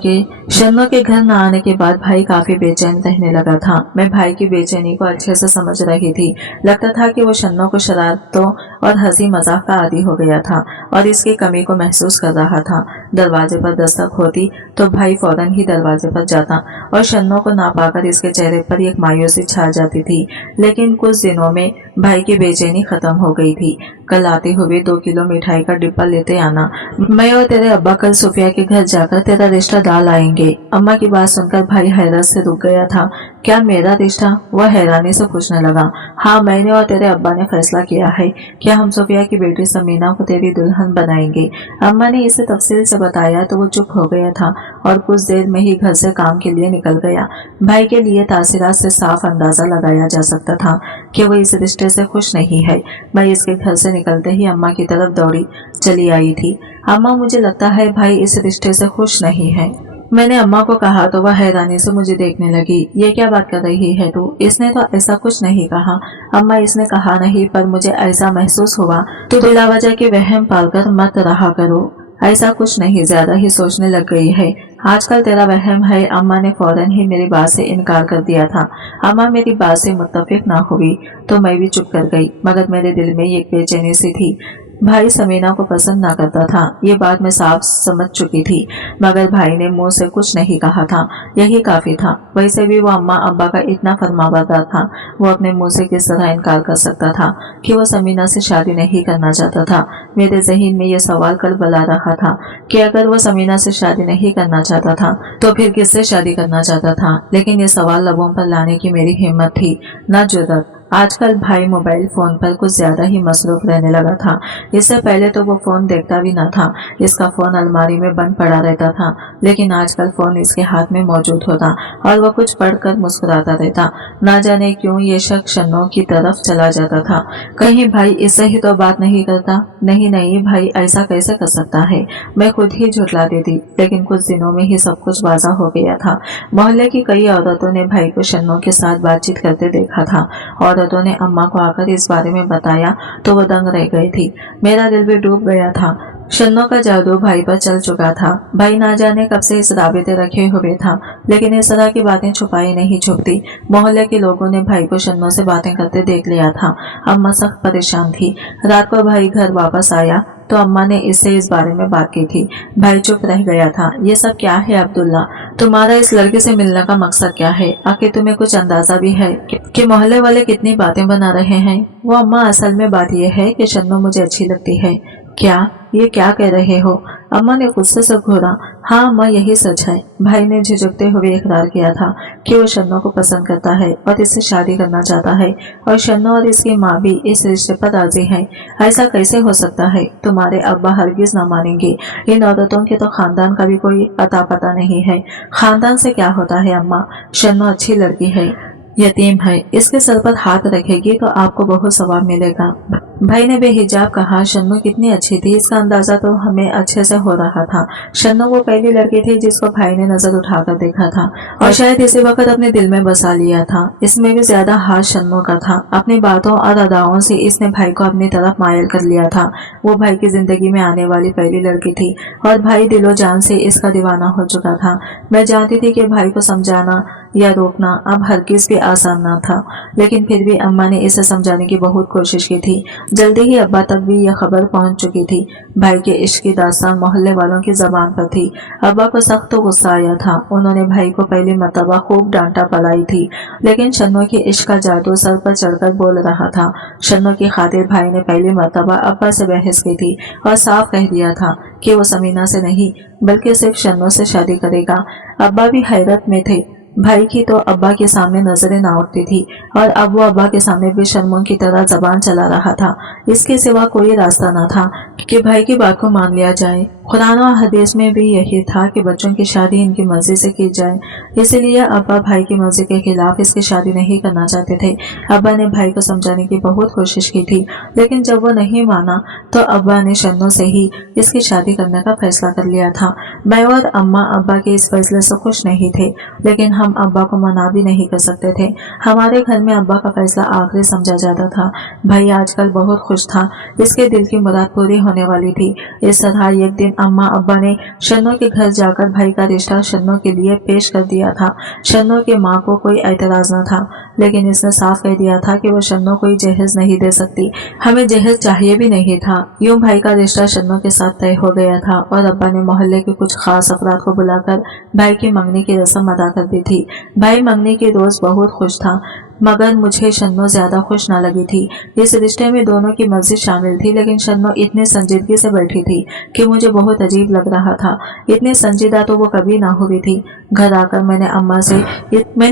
के घर न आने के बाद भाई काफी बेचैन रहने लगा था। मैं भाई की बेचैनी को अच्छे से समझ रही थी। लगता था कि वो शन्नो को शरारतों और हंसी मजाक का आदी हो गया था और इसकी कमी को महसूस कर रहा था। दरवाजे पर दस्तक होती तो भाई फौरन ही दरवाजे पर जाता और शन्नो को ना पाकर इसके चेहरे पर एक मायूसी छा जाती थी। लेकिन कुछ दिनों में भाई की बेचैनी खत्म हो गई थी। कल आते हुए 2 किलो मिठाई का डिब्बा लेते आना। मैं और तेरे अब्बा कल सुफिया के घर जाकर तेरा रिश्ता डाल आएंगे। अम्मा की बात सुनकर भाई हैरत से रुक गया था। क्या मेरा रिश्ता? वह हैरानी से पूछने लगा। हाँ, मैंने और तेरे अब्बा ने फैसला किया है कि हम सुफिया की बेटी समीना को तेरी दुल्हन बनाएंगे। अम्मा ने इसे तफसील से बताया तो वो चुप हो गया था और कुछ देर में ही घर से काम के लिए निकल गया। भाई के लिए तासीरात से साफ अंदाजा लगाया जा सकता था कि वो इस रिश्ते से खुश नहीं है। मैं इसके घर से निकलते ही अम्मा की तरफ दौड़ी चली आई थी। अम्मा, मुझे लगता है भाई इस रिश्ते से खुश नहीं है। मैंने अम्मा को कहा तो वह हैरानी से मुझे देखने लगी। ये क्या बात कर रही है तू? इसने तो ऐसा कुछ नहीं कहा। अम्मा, इसने कहा नहीं, पर मुझे ऐसा महसूस हुआ। तू बिला वजह के वहम पालकर मत रहा करो। ऐसा कुछ नहीं, ज्यादा ही सोचने लग गई है। आजकल तेरा वहम है। अम्मा ने फौरन ही मेरी बात से इनकार कर दिया था। अम्मा मेरी बात से मुत्तफिक ना हुई तो मैं भी चुप कर गई, मगर मेरे दिल में एक बेचैनी सी थी। भाई समीना को पसंद ना करता था, ये बात मैं साफ समझ चुकी थी, मगर भाई ने मुंह से कुछ नहीं कहा था, यही काफी था। वैसे भी वो अम्मा अब्बा का इतना फरमाबरदार था, वो अपने मुंह से किस तरह इनकार कर सकता था कि वो समीना से शादी नहीं करना चाहता था। मेरे जहन में ये सवाल कल बला रहा था कि अगर वो समीना से शादी नहीं करना चाहता था तो फिर किससे शादी करना चाहता था, लेकिन ये सवाल लबों पर लाने की मेरी हिम्मत थी न जुर्रत। आजकल भाई मोबाइल फोन पर कुछ ज्यादा ही मसरूफ रहने लगा था। इससे पहले तो वो फोन देखता भी न था। इसका फोन अलमारी में बंद पड़ा रहता था, लेकिन आजकल फोन इसके हाथ में मौजूद होता और वो कुछ पढ़कर मुस्कुराता रहता। ना जाने क्यों ये शख्स शन्नो की तरफ चला जाता था। कहीं भाई इससे ही तो बात नहीं करता? नहीं नहीं, भाई ऐसा कैसे कर सकता है? मैं खुद ही झुठला देती, लेकिन कुछ दिनों में ही सब कुछ वाज़ा हो गया था। मोहल्ले की कई औरतों ने भाई को शन्नो के साथ बातचीत करते देखा था। औरतों ने अम्मा को आकर इस बारे में बताया तो वो दंग रह गई थी। मेरा दिल भी डूब गया था। शन्नो का जादू भाई पर चल चुका था। भाई ना जाने कब से इस राबिते रखे हुए था, लेकिन इस तरह की बातें छुपाई नहीं छुपती। मोहल्ले के लोगों ने भाई को शन्नो से बातें करते देख लिया था। अम्मा सख्त परेशान थी। रात को भाई घर वापस आया तो अम्मा ने इससे इस बारे में बात की थी। भाई चुप रह गया था। ये सब क्या है अब्दुल्ला? तुम्हारा इस लड़के से मिलने का मकसद क्या है? आखिर तुम्हें कुछ अंदाजा भी है कि मोहल्ले वाले कितनी बातें बना रहे हैं? वो अम्मा, असल में बात यह है कि शन्नो मुझे अच्छी लगती है। क्या ये क्या कह रहे हो? अम्मा ने गुस्से से घूरा। हाँ अम्मा, यही सच है। भाई ने झिझकते हुए इकरार किया था कि वो शन्नो को पसंद करता है और इससे शादी करना चाहता है, और शन्नो और इसकी माँ भी इस रिश्ते पर राजी है। ऐसा कैसे हो सकता है? तुम्हारे अब्बा हरगिज न मानेंगे। इन औरतों के तो खानदान का भी कोई अता पता नहीं है। खानदान से क्या होता है अम्मा? शन्नो अच्छी लड़की है, यतीम है, इसके सर पर हाथ रखेगी तो आपको बहुत सवाब मिलेगा। भाई ने बेहिजाब कहा। शन्नो कितनी अच्छी थी इसका अंदाजा तो हमें अच्छे से हो रहा था। शन्नो वो पहली लड़की थी जिसको भाई ने नजर उठाकर देखा था और शायद इसी वक्त अपने दिल में बसा लिया था। इसमें भी ज्यादा हाथ शन्नो का था। अपनी बातों और अदाओं से इसने भाई को अपनी तरफ मायल कर लिया था। वो भाई की जिंदगी में आने वाली पहली लड़की थी और भाई दिलो जान से इसका दीवाना हो चुका था। मैं जानती थी कि भाई को समझाना या रोकना अब हरगिज भी आसान ना था, लेकिन फिर भी अम्मा ने इसे समझाने की बहुत कोशिश की थी। जल्दी ही अब्बा तक भी यह खबर पहुंच चुकी थी। भाई के इश्क की दास्तान मोहल्ले वालों की जबान पर थी। अब्बा को सख्त गुस्सा आया था। उन्होंने भाई को पहली मर्तबा खूब डांटा पलाई थी, लेकिन शन्नो के इश्क का जादू सर पर चढ़कर बोल रहा था। शन्नो की खातिर भाई ने पहली मर्तबा अब्बा से बहस की थी और साफ कह दिया था कि वो समीना से नहीं बल्कि सिर्फ शन्नो से शादी करेगा। अब्बा भी हैरत में थे। भाई की तो अब्बा के सामने नजरें ना उठती थी और अब वो अब्बा के सामने बेशर्मों की तरह जबान चला रहा था। इसके सिवा कोई रास्ता ना था कि भाई की बात को मान लिया जाए। कुरान और हदीस में भी यही था कि बच्चों की शादी इनकी मर्जी से की जाए, इसीलिए अब्बा भाई की मर्जी के खिलाफ इसकी शादी नहीं करना चाहते थे। अब्बा ने भाई को समझाने की बहुत कोशिश की थी, लेकिन जब वो नहीं माना तो अब्बा ने शन्नो से ही इसकी शादी करने का फैसला कर लिया था। मैं और अम्मा अब्बा के इस फैसले से खुश नहीं थे, लेकिन हम अब्बा को मना भी नहीं कर सकते थे। हमारे घर में अब्बा का फैसला आखिरी समझा जाता था। भाई आजकल बहुत खुश था, इसके दिल की मुराद पूरी होने वाली थी। इस तरह एक दिन अम्मा अब्बा ने शन्नो के घर जाकर भाई का रिश्ता शन्नो के लिए पेश कर दिया था। शन्नो की माँ को कोई एतराज न था, लेकिन इसने साफ कह दिया था कि वो शन्नो कोई जहेज नहीं दे सकती। हमें जहेज चाहिए भी नहीं था। यूं भाई का रिश्ता शन्नो के साथ तय हो गया था और अब्बा ने मोहल्ले के कुछ खास अफराद को बुलाकर भाई की मंगनी की रस्म अदा कर दी थी। भाई मंगनी के रोज बहुत खुश था, मगर मुझे शन्नो ज्यादा खुश न लगी थी। इस रिश्ते में दोनों की मर्जी शामिल थी, लेकिन शन्नो इतनी संजीदगी से बैठी थी कि मुझे बहुत अजीब लग रहा था। इतनी संजीदा तो वो कभी ना हुई थी। घर आकर मैंने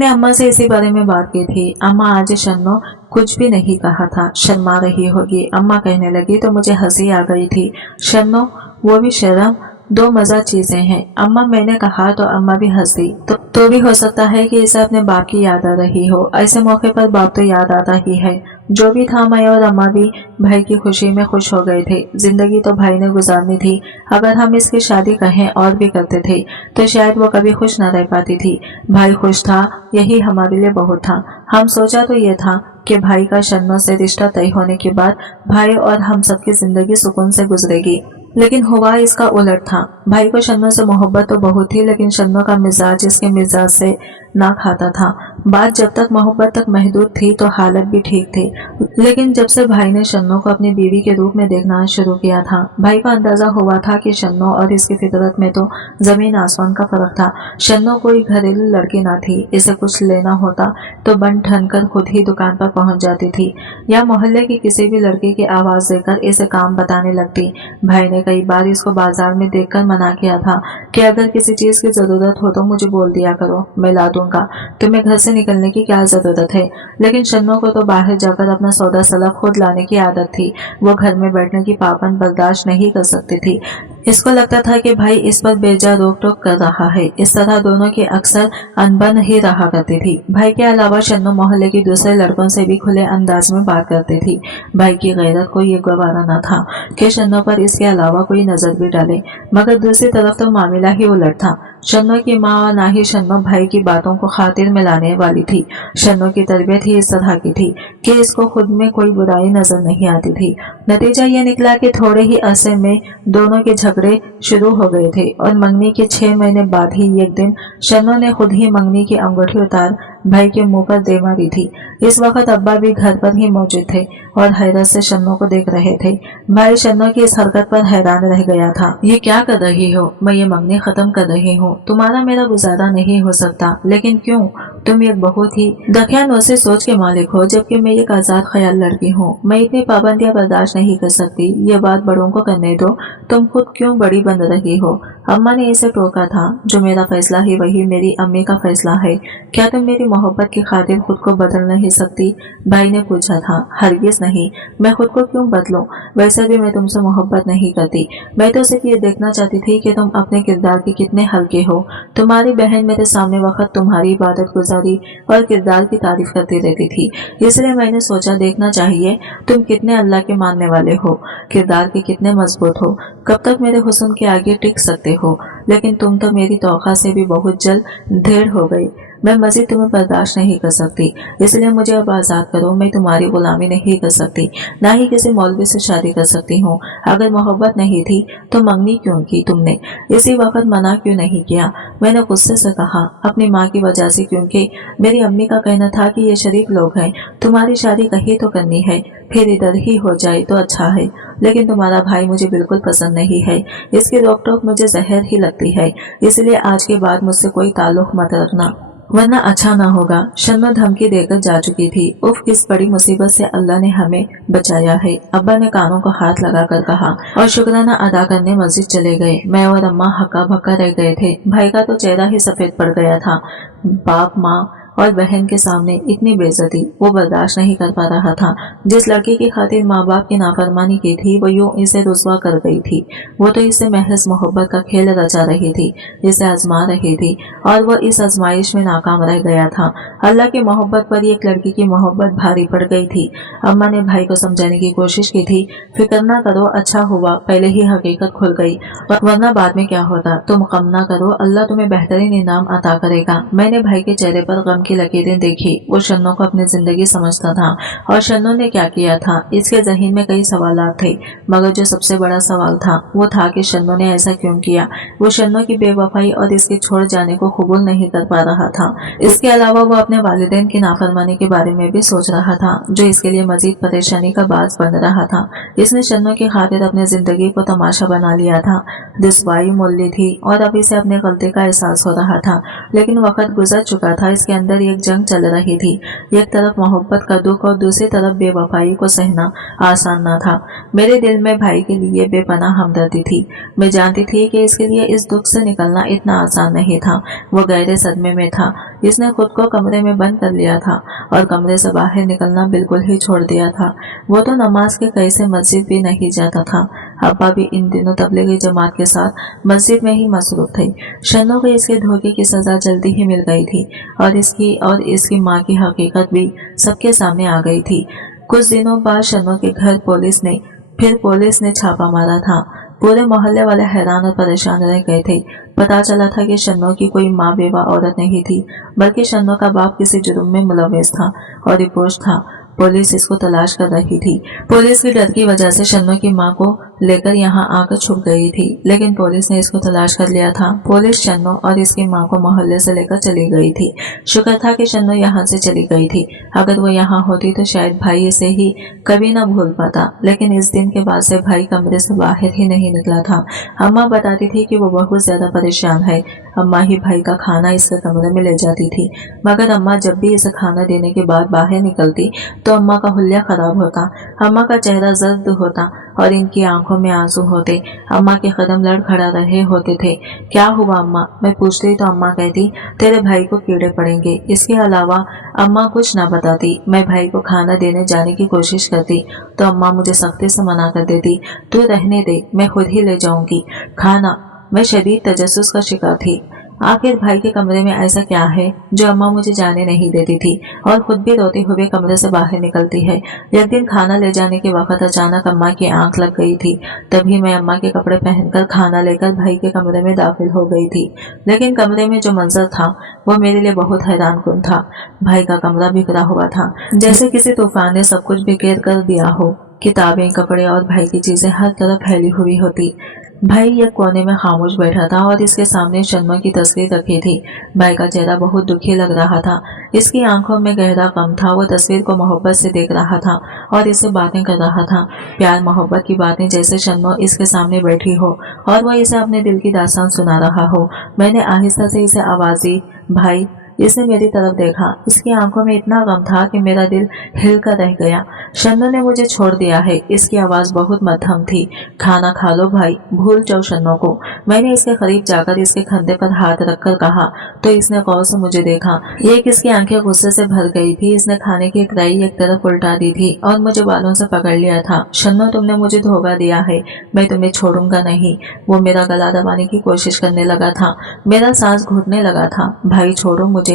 अम्मा से इसी बारे में बात की थी। अम्मा, आज शन्नो कुछ भी नहीं कहा था, शर्मा रही होगी, अम्मा कहने लगी तो मुझे हंसी आ गई थी। शन्नो, वो भी शर्म, दो मजा चीजें हैं। अम्मा, मैंने कहा तो अम्मा भी हंसी। तो भी हो सकता है कि इसे अपने बाप की याद आ रही हो। ऐसे मौके पर बाप तो याद आता ही है। जो भी था, मैं और अम्मा भी भाई की खुशी में खुश हो गए थे। जिंदगी तो भाई ने गुजारनी थी। अगर हम इसकी शादी कहें और भी करते थे तो शायद वो कभी खुश न रह पाती थी। भाई खुश था, यही हमारे लिए बहुत था। हम सोचा तो ये था कि भाई का शन्नो से रिश्ता तय होने के बाद भाई और हम सबकी जिंदगी सुकून से गुजरेगी, लेकिन हुआ इसका उलट था। भाई को शन्नो से मोहब्बत तो बहुत थी, लेकिन शन्नो का मिजाज इसके मिजाज से ना खाता था। बात जब तक मोहब्बत तक महदूद थी तो हालत भी ठीक थी, लेकिन जब से भाई ने शन्नो को अपनी बीवी के रूप में देखना शुरू किया था, भाई को अंदाजा हुआ था कि शन्नो और इसकी फितरत में तो जमीन आसमान का फर्क था। शन्नो कोई घरेलू लड़की ना थी। इसे कुछ लेना होता तो बन ठन कर खुद ही दुकान पर पहुंच जाती थी या मोहल्ले की किसी भी लड़की की आवाज देकर इसे काम बताने लगती। भाई ने कई बार इसको बाजार में देखकर मना किया था कि अगर किसी चीज की जरूरत हो तो मुझे बोल दिया करो, मैं ला दूंगा, तुम्हें घर से निकलने की क्या जरूरत है। लेकिन शन्नो को तो बाहर जाकर अपना सौदा सलाह खुद लाने की आदत थी। वो घर में बैठने की पाबंद बर्दाश्त नहीं कर सकती थी। इसको लगता था कि भाई इस पर बेजा रोक टोक कर रहा है। इस तरह दोनों की अक्सर अनबन ही रहा करती थी। भाई के अलावा शन्नो मोहल्ले के दूसरे लड़कों से भी खुले अंदाज में बात करती थी। भाई की गैरत को ये गवारा न था कि शन्नो पर इसके अलावा कोई नजर भी डाले, मगर दूसरी तरफ तो मामला ही उलट था। शन्नो की माँ और ना ही शन्नो भाई की बातों को खातिर में लाने वाली थी। शन्नो की तरबियत ही इस तरह की थी कि इसको खुद में कोई बुराई नजर नहीं आती थी। नतीजा ये निकला कि थोड़े ही अरसे में दोनों के झगड़े शुरू हो गए थे और मंगनी के 6 महीने बाद ही एक दिन शन्नो ने खुद ही मंगनी की अंगूठी उतार भाई के मुंह पर दे मारी थी। इस वक्त अब्बा भी घर पर ही मौजूद थे और हैरत से शन्नो को देख रहे थे। भाई शन्नो की इस हरकत पर हैरान रह गया था। ये क्या कर रही हो? मैं ये मंगनी खत्म कर रही हूँ। हो, तुम्हारा मेरा गुजारा नहीं हो सकता, लेकिन क्यों? तुम एक बहुत ही दकियानूसी सोच के मालिक हो, जबकि मैं एक आजाद ख्याल लड़की हूँ। मैं इतनी पाबंदियां बर्दाश्त नहीं कर सकती। ये बात बड़ों को करने दो, तुम खुद क्यों बड़ी बन रही हो? अम्मा ने इसे टोका था। जो मेरा फैसला है वही मेरी अम्मी का फैसला है। क्या तुम मेरी मोहब्बत की खातिर खुद को बदल नहीं सकती? भाई ने पूछा था। हरगिज नहीं, मैं खुद को क्यों बदलूं? वैसे भी मैं तुमसे मोहब्बत नहीं करती। मैं तो सिर्फ ये देखना चाहती थी कि तुम अपने किरदार के कितने हल्के हो। तुम्हारी बहन मेरे सामने वक्त तुम्हारी इबादत गुजारी और किरदार की तारीफ करती रहती थी, इसलिए मैंने सोचा देखना चाहिए तुम कितने अल्लाह के मानने वाले हो, किरदार के कितने मजबूत हो, कब तक मेरे हुस्न के आगे टिक सकते हो। लेकिन तुम तो मेरी तौखा से भी बहुत जल्द ढेर हो गई। मैं मजीद तुम्हें बर्दाश्त नहीं कर सकती, इसलिए मुझे अब आज़ाद करो। मैं तुम्हारी गुलामी नहीं कर सकती, ना ही किसी मौलवी से शादी कर सकती हूँ। अगर मोहब्बत नहीं थी तो मंगनी क्यों की तुमने? इसी वक्त मना क्यों नहीं किया? मैंने गुस्से से कहा, अपनी माँ की वजह से, क्योंकि मेरी अम्मी का कहना था कि ये शरीफ लोग हैं, तुम्हारी शादी कहीं तो करनी है, फिर इधर ही हो जाए तो अच्छा है। लेकिन तुम्हारा भाई मुझे बिल्कुल पसंद नहीं है, इसकी रोक टोक मुझे जहर ही लगती है, इसलिए आज के बाद मुझसे कोई ताल्लुक मत रखना, वरना अच्छा ना होगा। शन्नो धमकी देकर जा चुकी थी। उफ, किस बड़ी मुसीबत से अल्लाह ने हमें बचाया है। अब्बा ने कानों को हाथ लगाकर कहा और शुक्राना अदा करने मस्जिद चले गए। मैं और अम्मा हक्का भक्का रह गए थे। भाई का तो चेहरा ही सफेद पड़ गया था। बाप, माँ और बहन के सामने इतनी बेइज्जती वो बर्दाश्त नहीं कर पा रहा था। जिस लड़की की खातिर माँ बाप की नाफरमानी की थी, वो यूं इसे रुसवा कर गई थी। वो तो इससे महज मोहब्बत का खेल रचा रही थी, इसे आजमा रही थी, और वो इस आजमाइश में नाकाम रह गया था। अल्लाह की मोहब्बत पर एक लड़की की मोहब्बत भारी पड़ गई थी। अम्मा ने भाई को समझाने की कोशिश की थी, फिक्र ना करो, अच्छा हुआ पहले ही हकीकत खुल गई, वरना बाद में क्या होता। तुम गम ना करो, अल्लाह तुम्हें बेहतरीन इनाम अता करेगा। मैंने भाई के चेहरे पर गम की लकीरें देखी। वो शन्नो को अपनी जिंदगी समझता था, और शन्नो ने क्या किया था, इसके जहन में कई सवालात थे, मगर जो सबसे बड़ा सवाल था वो था कि शन्नो ने ऐसा क्यों किया। वो शन्नो की बेवफाई और इसके छोड़ जाने को कबूल नहीं कर पा रहा था। इसके अलावा वो अपने वालिदैन की नाफरमानी के बारे में भी सोच रहा था, जो इसके लिए मजीद परेशानी का बास बन रहा था। इसने शन्नो की खातिर अपनी जिंदगी को तमाशा बना लिया था। रिसवाई मोल ली थी और अब इसे अपने गलती का एहसास हो रहा था। लेकिन वक्त गुजर चुका था। इसके अंदर एक जंग चल रही थी। एक तरफ मोहब्बत का दुख और दूसरी तरफ बेवफाई को सहना आसान न था। मेरे दिल में भाई के लिए बेपनाह हमदर्दी थी। मैं जानती थी कि इसके लिए इस दुख से निकलना इतना आसान नहीं था। वो गहरे सदमे में था। इसने खुद को कमरे में बंद कर लिया था और कमरे से बाहर निकलना बिल्कुल ही छोड़ दिया था। वो तो नमाज के कई से मस्जिद भी नहीं जाता था। अब्बा भी इन दिनों तबलीगी जमात के साथ मस्जिद में ही मसरूफ थे। शन्नो को इसके धोखे की सजा जल्दी ही मिल गई थी, और इसकी माँ की हकीकत भी सबके सामने आ गई थी। कुछ दिनों बाद शन्नो के घर पुलिस ने छापा मारा था। पूरे मोहल्ले वाले हैरान और परेशान रह गए थे। पता चला था कि शन्नो की कोई माँ बेवा औरत नहीं थी, बल्कि शन्नो का बाप किसी जुर्म में मुलव्वस था और रिपोर्ट था। पुलिस इसको तलाश कर रही थी। पुलिस के डर की वजह से शन्नो की माँ को लेकर यहाँ आकर छुप गई थी, लेकिन पुलिस ने इसको तलाश कर लिया था। पुलिस शन्नो और इसकी माँ को मोहल्ले से लेकर चली गई थी। शुक्र था कि शन्नो यहाँ से चली गई थी। अगर वो यहाँ होती तो शायद भाई इसे ही कभी न भूल पाता। लेकिन इस दिन के बाद से भाई कमरे से बाहर ही नहीं निकला था। अम्मा बताती थी कि वो बहुत ज्यादा परेशान है। अम्मा ही भाई का खाना इसके कमरे में ले जाती थी, मगर अम्मा जब भी इसे खाना देने के बाद बाहर निकलती तो अम्मा का हुलिया खराब होता। अम्मा का चेहरा जर्द होता और इनकी आंखों में आंसू होते। अम्मा के कदम लड़खड़ा रहे होते थे। क्या हुआ अम्मा? मैं पूछती तो अम्मा कहती, तेरे भाई को कीड़े पड़ेंगे। इसके अलावा अम्मा कुछ ना बताती। मैं भाई को खाना देने जाने की कोशिश करती तो अम्मा मुझे सख्ती से मना कर देती, तू रहने दे, मैं खुद ही ले जाऊंगी खाना। मैं शदीद तजस्सुस का शिकार थी। आखिर भाई के कमरे में ऐसा क्या है जो अम्मा मुझे जाने नहीं देती थी और खुद भी रोते हुए कमरे से बाहर निकलती है। एक दिन खाना ले जाने के वक्त अचानक अम्मा की आंख लग गई थी। तभी मैं अम्मा के कपड़े पहनकर खाना लेकर भाई के कमरे में दाखिल हो गई थी। लेकिन कमरे में जो मंजर था वो मेरे लिए बहुत हैरानकुन था। भाई का कमरा बिखरा हुआ था, जैसे किसी तूफान ने सब कुछ बिखेर कर दिया हो। किताबें, कपड़े और भाई की चीजें हर तरफ फैली हुई होती। भाई एक कोने में खामोश बैठा था और इसके सामने शन्नो की तस्वीर रखी थी। भाई का चेहरा बहुत दुखी लग रहा था। इसकी आंखों में गहरा गम था। वो तस्वीर को मोहब्बत से देख रहा था और इससे बातें कर रहा था, प्यार मोहब्बत की बातें, जैसे शन्नो इसके सामने बैठी हो और वह इसे अपने दिल की दास्तान सुना रहा हो। मैंने आहिस्ता से इसे आवाज दी, भाई। इसने मेरी तरफ देखा। इसकी आंखों में इतना गम था कि मेरा दिल हिल कर रह गया। शन्नो ने मुझे छोड़ दिया है। इसकी आवाज बहुत मध्यम थी। खाना खा लो भाई, भूल जाओ शन्नो को। मैंने इसके करीब जाकर इसके कंधे पर हाथ रखकर कहा तो इसने गौर से मुझे देखा। एक इसकी आंखें गुस्से से भर गई थी। इसने खाने की ट्राई एक तरफ उल्टा दी थी और मुझे बालों से पकड़ लिया था। शन्नो, तुमने मुझे धोखा दिया है, मैं तुम्हें छोड़ूंगा नहीं। वो मेरा गला दबाने की कोशिश करने लगा था। मेरा सांस घुटने लगा था। भाई छोड़ो मुझे,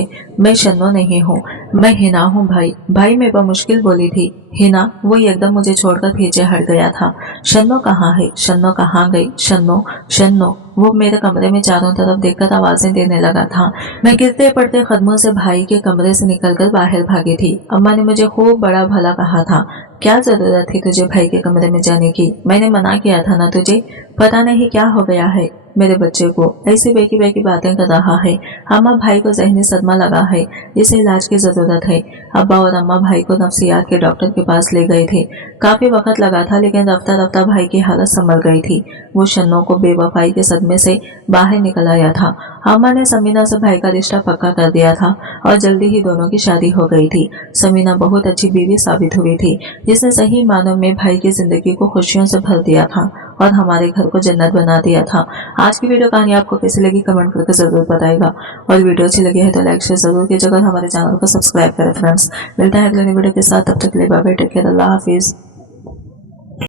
मैं शन्नो नहीं हूँ, मैं हिना हूँ भाई। भाई मैं बमुश्किल बोली थी। हिना। वो एकदम मुझे छोड़कर पीछे हट गया था। शन्नो कहाँ है? शन्नो कहाँ गई? शन्नो, शन्नो। वो मेरे कमरे में चारों तरफ देखकर आवाजें देने लगा था। मैं गिरते पड़ते कदमों से भाई के कमरे से निकलकर बाहर भागी थी। अम्मा ने मुझे खूब बड़ा भला कहा था। क्या जरूरत थी तुझे भाई के कमरे में जाने की? मैंने मना किया था ना तुझे। पता नहीं क्या हो गया है मेरे बच्चे को, ऐसी बेकी बेकी बातें कर रहा है। अम्मा, भाई को ज़हनी सदमा लगा है, इसे इलाज की जरूरत है। अब्बा और अम्मा भाई को नफ्सियात के डॉक्टर के पास ले गए थे। काफी वक्त लगा था, लेकिन रफ्ता रफ्ता भाई की हालत संभल गई थी। वो शन्नो को बेवफाई के सदमे से बाहर निकल आया था। अम्मा ने समीना से भाई का रिश्ता पक्का कर दिया था और जल्दी ही दोनों की शादी हो गई थी। समीना बहुत अच्छी बीवी साबित हुई थी, जिसने सही मानों में भाई की जिंदगी को खुशियों से भर दिया था और हमारे घर को जन्नत बना दिया था। आज की वीडियो कहानी आपको कैसी लगी कमेंट करके जरूर बताएगा और वीडियो अच्छी लगी है तो लाइक शेयर जरूर कीजिएगा और हमारे चैनल को सब्सक्राइब करें फ्रेंड्स। मिलता है अगले वीडियो के साथ, तब तक के लिए बाय बाय, टेक केयर, अल्लाह हाफिज।